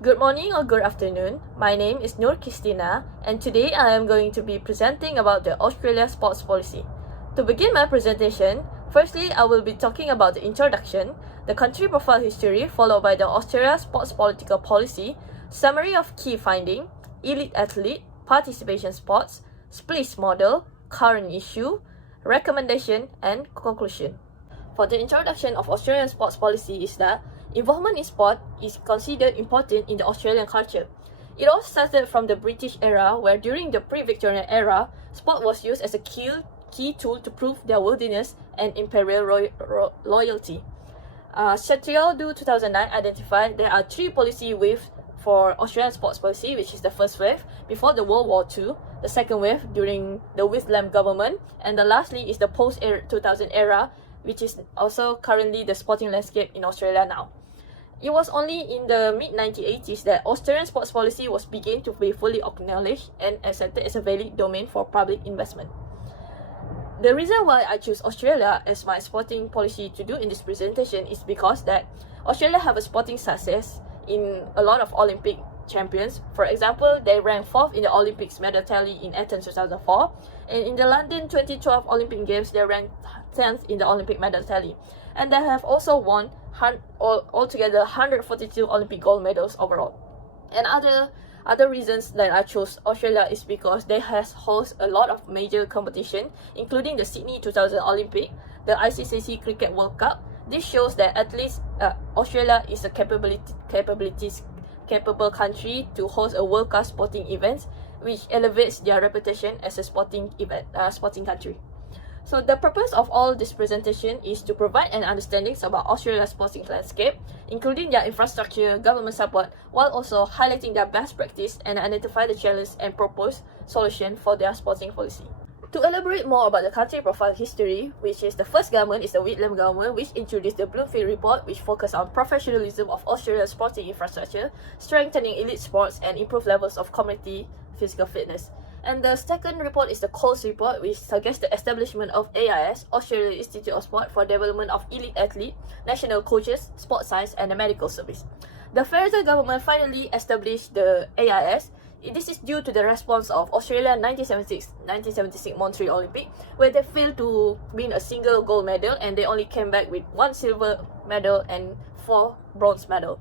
Good morning or good afternoon. My name is Nur Christina, and today I am going to be presenting about the Australia sports policy. To begin my presentation, firstly I will be talking about the introduction, the country profile history followed by the Australia sports political policy, summary of key finding, elite athlete, participation sports, SPLIS model, current issue, recommendation, and conclusion. For the introduction of Australian sports policy is that involvement in sport is considered important in the Australian culture. It all started from the British era, where during the pre-Victorian era, sport was used as a key tool to prove their worthiness and imperial loyalty. Chattial 2009 identified there are three policy waves for Australian sports policy, which is the first wave before the World War II, the second wave during the Whitlam government, and the lastly is the post-2000 era, which is also currently the sporting landscape in Australia now. It was only in the mid-1980s that Australian sports policy was beginning to be fully acknowledged and accepted as a valid domain for public investment. The reason why I choose Australia as my sporting policy to do in this presentation is because that Australia have a sporting success in a lot of Olympic champions. For example, they ranked 4th in the Olympics medal tally in Athens 2004, and in the London 2012 Olympic Games they ranked 10th in the Olympic medal tally, and they have also won altogether 142 Olympic gold medals overall. And other reasons that I chose Australia is because they has host a lot of major competition, including the Sydney 2000 Olympic, the ICC Cricket World Cup. This shows that at least Australia is a capable country to host a world-class sporting events, which elevates their reputation as a sporting country. So the purpose of all this presentation is to provide an understanding about Australia's sporting landscape, including their infrastructure, government support, while also highlighting their best practice and identify the challenges and propose solution for their sporting policy. To elaborate more about the country profile history, which is the first government is the Whitlam government, which introduced the Bloomfield Report, which focused on professionalism of Australia's sporting infrastructure, strengthening elite sports, and improved levels of community physical fitness. And the second report is the Coles Report, which suggests the establishment of AIS, Australian Institute of Sport, for development of elite athlete, national coaches, sports science, and the medical service. The federal government finally established the AIS. This is due to the response of Australia 1976 Montreal Olympic, where they failed to win a single gold medal and they only came back with 1 silver medal and 4 bronze medals.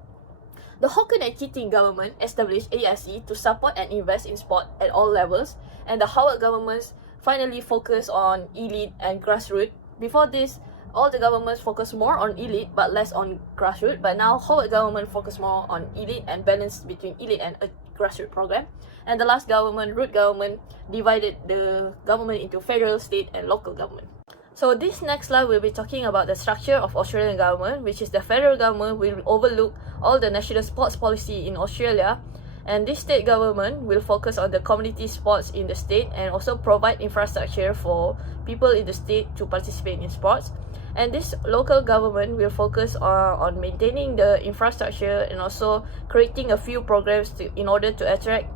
The Hawke and Keating government established AIC to support and invest in sport at all levels, and the Howard governments finally focused on elite and grassroots. Before this, all the governments focused more on elite but less on grassroots, but now Howard government focused more on elite and balance between elite and a grassroots program. And the last government, Rudd government, divided the government into federal, state, and local government. So this next slide will be talking about the structure of Australian government, which is the federal government will overlook all the national sports policy in Australia, and this state government will focus on the community sports in the state and also provide infrastructure for people in the state to participate in sports. And this local government will focus on maintaining the infrastructure and also creating a few programs in order to attract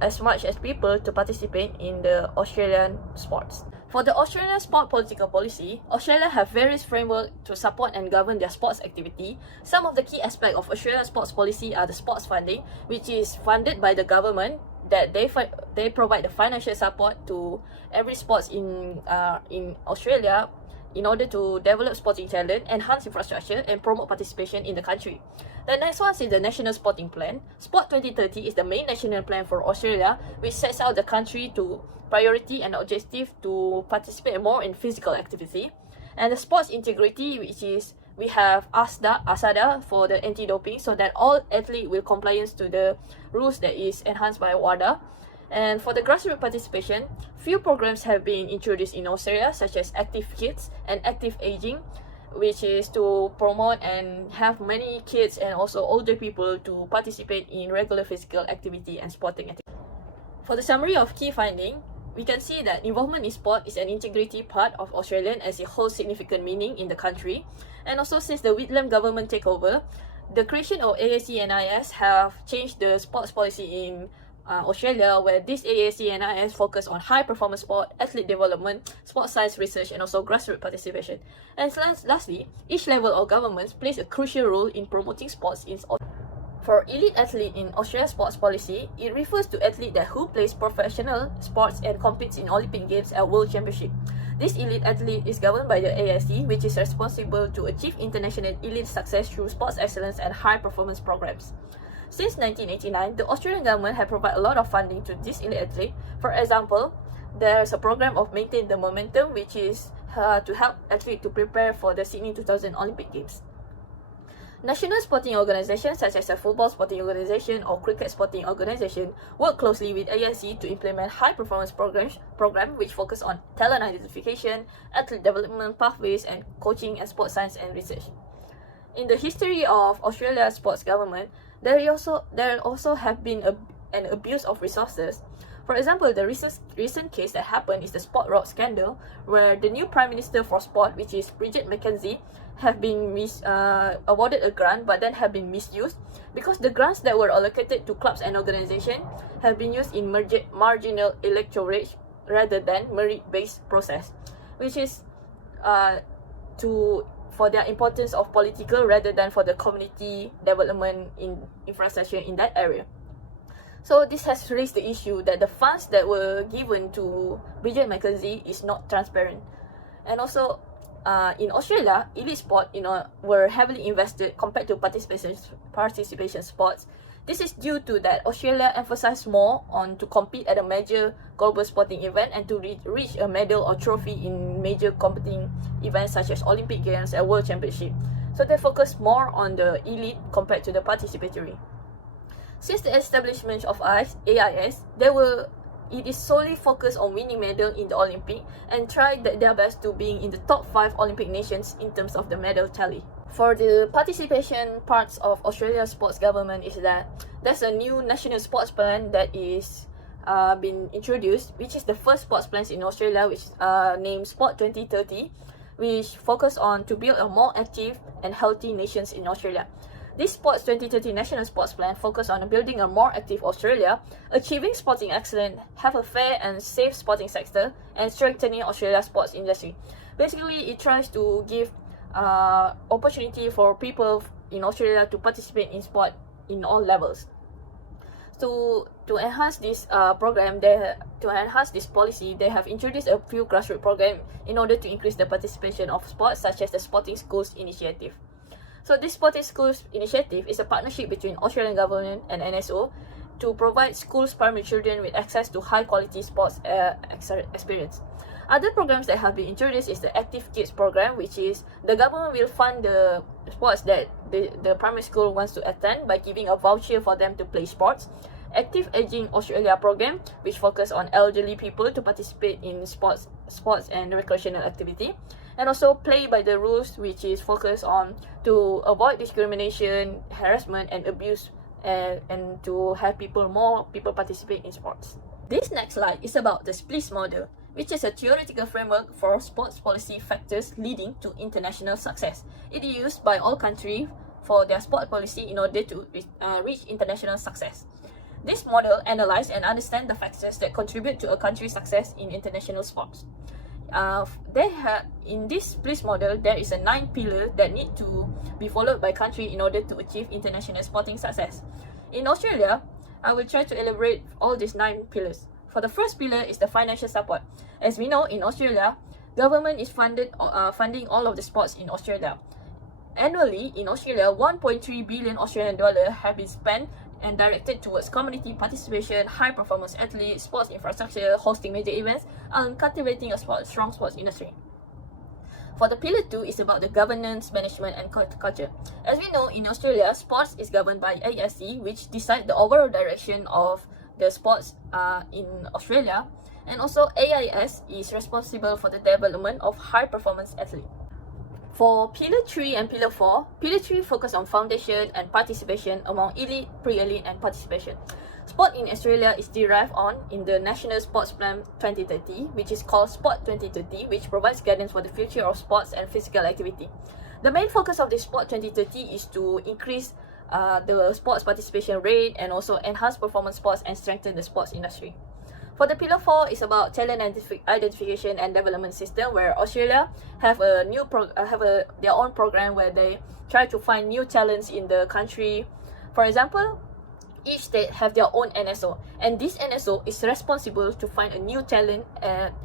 as much as people to participate in the Australian sports. For the Australian sport political policy, Australia have various frameworks to support and govern their sports activity. Some of the key aspects of Australian sports policy are the sports funding, which is funded by the government, that they provide the financial support to every sports in Australia in order to develop sporting talent, enhance infrastructure, and promote participation in the country. The next one is the National Sporting Plan. Sport 2030 is the main national plan for Australia, which sets out the country to priority and objective to participate more in physical activity. And the sports integrity, which is we have ASADA for the anti-doping, so that all athletes will compliance to the rules that is enhanced by WADA. And for the grassroots participation, few programs have been introduced in Australia, such as Active Kids and Active Aging, which is to promote and have many kids and also older people to participate in regular physical activity and sporting activity. For the summary of key finding, we can see that involvement in sport is an integrity part of Australian as it holds significant meaning in the country. And also since the Whitlam government takeover, the creation of AAC and IS have changed the sports policy in Australia, where this AAC and IS focus on high performance sport, athlete development, sports science research, and also grassroots participation. And lastly, each level of government plays a crucial role in promoting sports in Australia. For elite athlete in Australia's sports policy, it refers to athlete that who plays professional sports and competes in Olympic Games and World Championship. This elite athlete is governed by the ASE, which is responsible to achieve international elite success through sports excellence and high performance programs. Since 1989, the Australian government has provided a lot of funding to this elite athlete. For example, there's a program of Maintain the Momentum, which is to help athletes to prepare for the Sydney 2000 Olympic Games. National sporting organizations such as a football sporting organization or cricket sporting organization work closely with ASE to implement high-performance program which focus on talent identification, athlete development pathways, and coaching and sports science and research. In the history of Australia's sports government, there also have been an abuse of resources. For example, the recent case that happened is the Sport Rock scandal, where the new Prime Minister for Sport, which is Bridget McKenzie, have been awarded a grant but then have been misused because the grants that were allocated to clubs and organizations have been used in marginal electorate rather than merit-based process, which is for their importance of political rather than for the community development in infrastructure in that area. So this has raised the issue that the funds that were given to Bridget McKenzie is not transparent. And also, in Australia, elite sport, were heavily invested compared to participation sports. This is due to that Australia emphasized more on to compete at a major global sporting event and to reach a medal or trophy in major competing events such as Olympic Games and World Championship. So they focus more on the elite compared to the participatory. Since the establishment of AIS, it is solely focused on winning medal in the Olympic and tried their best to being in the top 5 Olympic nations in terms of the medal tally. For the participation parts of Australia's sports government is that there's a new national sports plan that is been introduced, which is the first sports plans in Australia, which named Sport 2030, which focus on to build a more active and healthy nations in Australia. This Sports 2030 National Sports Plan focuses on building a more active Australia, achieving sporting excellence, have a fair and safe sporting sector, and strengthening Australia's sports industry. Basically, it tries to give opportunity for people in Australia to participate in sport in all levels. To enhance this program, to enhance this policy, they have introduced a few grassroots programs in order to increase the participation of sports, such as the Sporting Schools Initiative. So this Sporting Schools Initiative is a partnership between Australian government and NSO to provide schools primary children with access to high quality sports experience. Other programs that have been introduced is the Active Kids program, which is the government will fund the sports that the primary school wants to attend by giving a voucher for them to play sports. Active Aging Australia program, which focus on elderly people to participate in sports and recreational activity. And also Play by the Rules, which is focused on to avoid discrimination, harassment and abuse and to have more people participate in sports. This next slide is about the SPLIS model, which is a theoretical framework for sports policy factors leading to international success. It is used by all countries for their sport policy in order to reach international success. This model analyzes and understands the factors that contribute to a country's success in international sports. In this SPLIS model, there is a 9 pillars that need to be followed by country in order to achieve international sporting success. In Australia, I will try to elaborate all these 9 pillars. For the first pillar is the financial support. As we know, in Australia, government is funding all of the sports in Australia. Annually, in Australia, 1.3 billion Australian dollar have been spent and directed towards community participation, high-performance athletes, sports infrastructure, hosting major events, and cultivating a strong sports industry. For the pillar 2 is about the governance, management, and culture. As we know, in Australia, sports is governed by ASE, which decides the overall direction of the sports in Australia, and also AIS is responsible for the development of high-performance athletes. For Pillar 3 and Pillar 4, Pillar 3 focus on foundation and participation among elite, pre-elite, and participation. Sport in Australia is derived in the National Sports Plan 2030, which is called Sport 2030, which provides guidance for the future of sports and physical activity. The main focus of the Sport 2030 is to increase the sports participation rate and also enhance performance sports and strengthen the sports industry. For the Pillar 4 is about talent identification and development system, where Australia have their own program where they try to find new talents in the country. For For example, each state have their own NSO, and this NSO is responsible to find a new talent,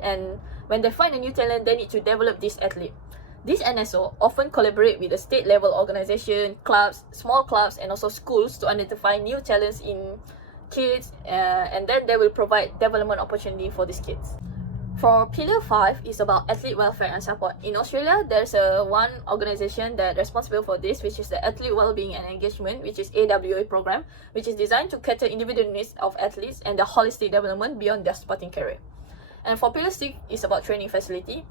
and when they find a new talent, they need to develop this athlete. This NSO often collaborate with the state level organization, clubs, small clubs, and also schools to identify new talents in kids, and then they will provide development opportunity for these kids. For Pillar 5 is about athlete welfare and support. In Australia, there's one organization that responsible for this, which is the Athlete Wellbeing and Engagement, which is AWA program, which is designed to cater individual needs of athletes and their holistic development beyond their sporting career. And for Pillar 6 is about training facility.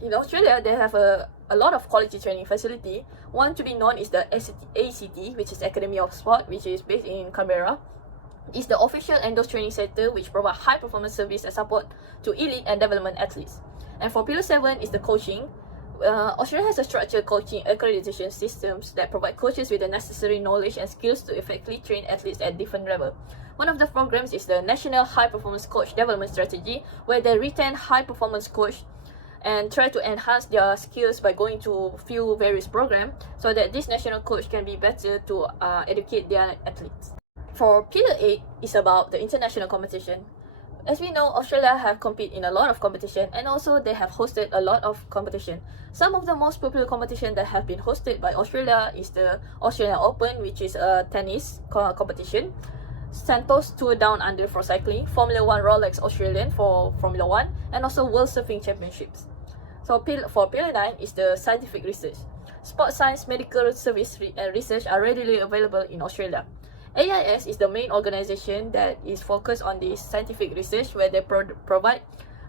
In Australia, they have a lot of quality training facility. One to be known is the ACT, which is Academy of Sport, which is based in Canberra. It's the official Endos Training Centre which provide high performance service and support to elite and development athletes. And for Pillar 7 is the coaching. Australia has a structured coaching accreditation systems that provide coaches with the necessary knowledge and skills to effectively train athletes at different levels. One of the programs is the National High Performance Coach Development Strategy, where they retain high performance coach and try to enhance their skills by going to few various programs so that this national coach can be better to educate their athletes. For Pillar 8 is about the international competition. As we know, Australia have competed in a lot of competition, and also they have hosted a lot of competition. Some of the most popular competition that have been hosted by Australia is the Australian Open, which is a tennis competition, Santos Tour Down Under for cycling, Formula 1 Rolex Australian for Formula 1, and also World Surfing Championships. So for Pillar 9 is the scientific research. Sports science, medical service and research are readily available in Australia. AIS is the main organization that is focused on this scientific research, where they provide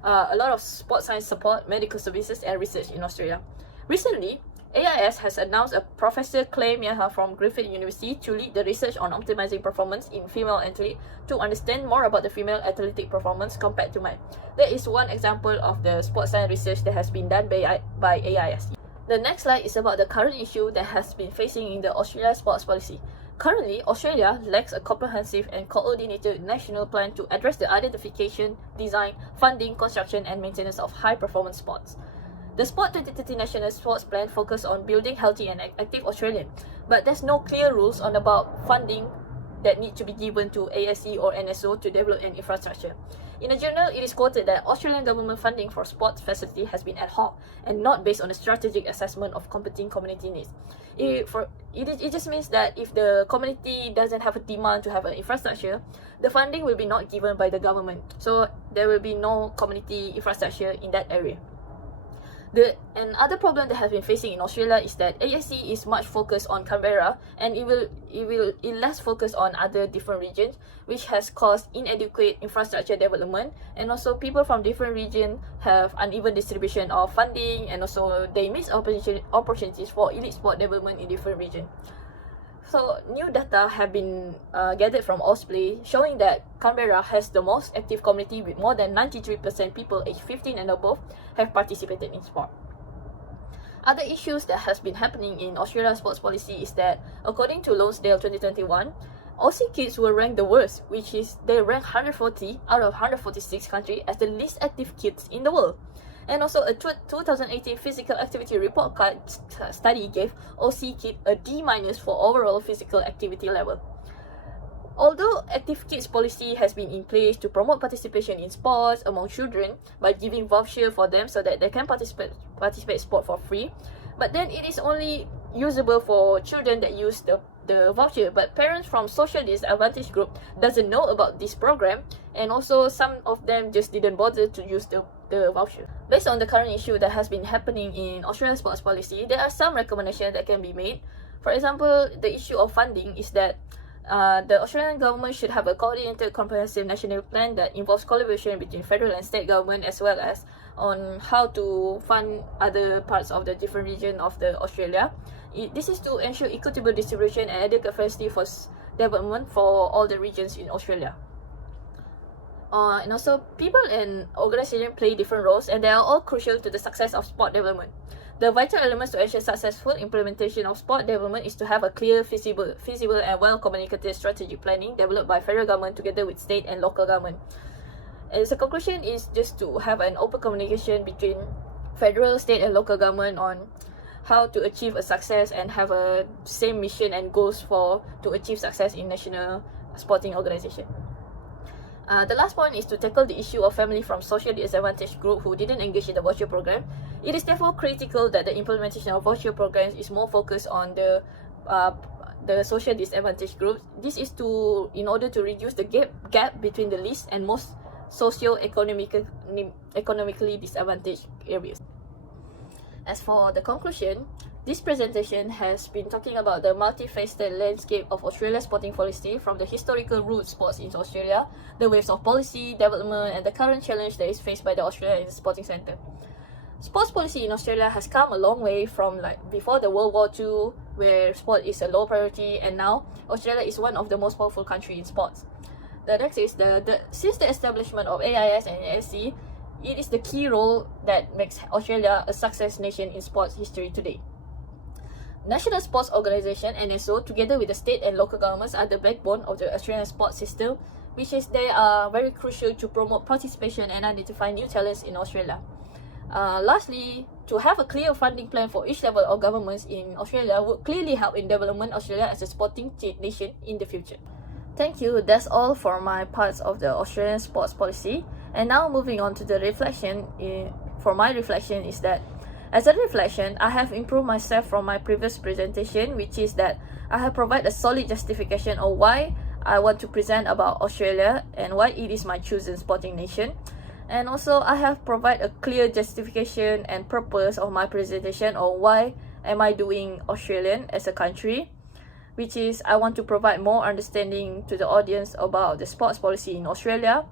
a lot of sports science support, medical services, and research in Australia. Recently, AIS has announced a Professor Clay Miaha from Griffith University to lead the research on optimizing performance in female athletes to understand more about the female athletic performance compared to men. That is one example of the sports science research that has been done by AIS. The next slide is about the current issue that has been facing in the Australia sports policy. Currently, Australia lacks a comprehensive and coordinated national plan to address the identification, design, funding, construction, and maintenance of high-performance sports. The Sport 2030 National Sports Plan focuses on building healthy and active Australians, but there's no clear rules on about funding that need to be given to ASC or NSO to develop an infrastructure. In a journal, it is quoted that Australian government funding for sports facility has been ad hoc and not based on a strategic assessment of competing community needs. It just means that if the community doesn't have a demand to have an infrastructure, the funding will be not given by the government. So there will be no community infrastructure in that area. Another problem that has been facing in Australia is that ASC is much focused on Canberra, and it less focused on other different regions, which has caused inadequate infrastructure development, and also people from different regions have uneven distribution of funding, and also they miss opportunities for elite sport development in different regions. So new data have been gathered from Ausplay showing that Canberra has the most active community, with more than 93% people aged 15 and above have participated in sport. Other issues that has been happening in Australia's sports policy is that, according to Lonsdale 2021, Aussie kids were ranked the worst, which is they ranked 140 out of 146 countries as the least active kids in the world. And also, a 2018 physical activity report card study gave Aussie kids a D- for overall physical activity level. Although Active Kids policy has been in place to promote participation in sports among children by giving voucher for them so that they can participate sport for free, but then it is only usable for children that use the voucher, but parents from social disadvantaged group doesn't know about this program, and also some of them just didn't bother to use the voucher. Based on the current issue that has been happening in Australian sports policy, there are some recommendations that can be made. For example, the issue of funding is that the Australian government should have a coordinated comprehensive national plan that involves collaboration between federal and state government, as well as on how to fund other parts of the different region of the Australia. This is to ensure equitable distribution and adequate capacity for development for all the regions in Australia. And also, people and organizations play different roles, and they are all crucial to the success of sport development. The vital elements to ensure successful implementation of sport development is to have a clear, feasible and well-communicated strategic planning developed by federal government together with state and local government. As a conclusion is just to have an open communication between federal, state and local government on how to achieve a success and have a same mission and goals to achieve success in national sporting organization. The last point is to tackle the issue of family from social disadvantaged group who didn't engage in the voucher program. It is therefore critical that the implementation of voucher programs is more focused on the social disadvantaged groups. This is in order to reduce the gap between the least and most socio-economically disadvantaged areas. As for the conclusion, this presentation has been talking about the multifaceted landscape of Australia's sporting policy, from the historical roots sports in Australia, the waves of policy, development, and the current challenge that is faced by the Australian sporting sector. Sports policy in Australia has come a long way from before the World War II, where sport is a low priority, and now Australia is one of the most powerful countries in sports. The next is since the establishment of AIS and ASC, it is the key role that makes Australia a success nation in sports history today. National Sports Organisation (NSO), together with the state and local governments, are the backbone of the Australian sports system, which is they are very crucial to promote participation and identify new talents in Australia. Lastly, to have a clear funding plan for each level of governments in Australia would clearly help in development Australia as a sporting nation in the future. Thank you. That's all for my parts of the Australian sports policy. And now moving on to the reflection. For my reflection is that, as a reflection, I have improved myself from my previous presentation, which is that I have provided a solid justification of why I want to present about Australia and why it is my chosen sporting nation. And also, I have provided a clear justification and purpose of my presentation of why am I doing Australian as a country, which is I want to provide more understanding to the audience about the sports policy in Australia.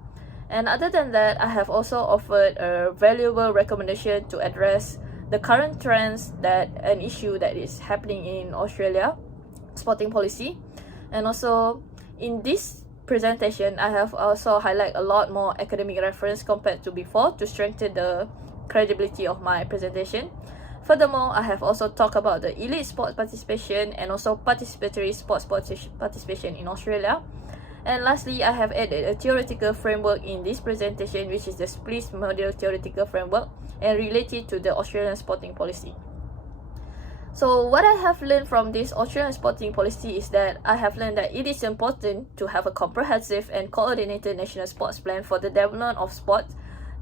And other than that, I have also offered a valuable recommendation to address the current trends an issue that is happening in Australia sporting policy. And also in this presentation, I have also highlighted a lot more academic reference compared to before to strengthen the credibility of my presentation. Furthermore, I have also talked about the elite sports participation and also participatory sports participation in Australia. And lastly, I have added a theoretical framework in this presentation, which is the SPLIS model theoretical framework and related to the Australian sporting policy. So what I have learned from this Australian sporting policy is that I have learned that it is important to have a comprehensive and coordinated national sports plan for the development of sport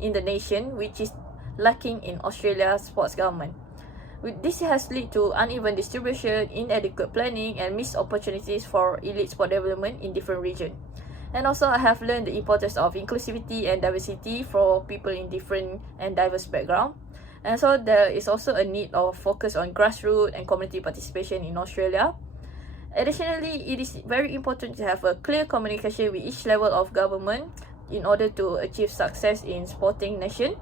in the nation, which is lacking in Australia's sports government. This has led to uneven distribution, inadequate planning, and missed opportunities for elite sport development in different regions. And also, I have learned the importance of inclusivity and diversity for people in different and diverse backgrounds. And so, there is also a need of focus on grassroots and community participation in Australia. Additionally, it is very important to have a clear communication with each level of government in order to achieve success in sporting nation.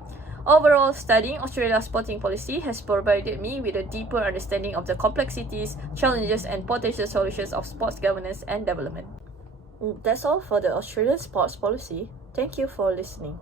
Overall, studying Australia's sporting policy has provided me with a deeper understanding of the complexities, challenges, and potential solutions of sports governance and development. That's all for the Australian sports policy. Thank you for listening.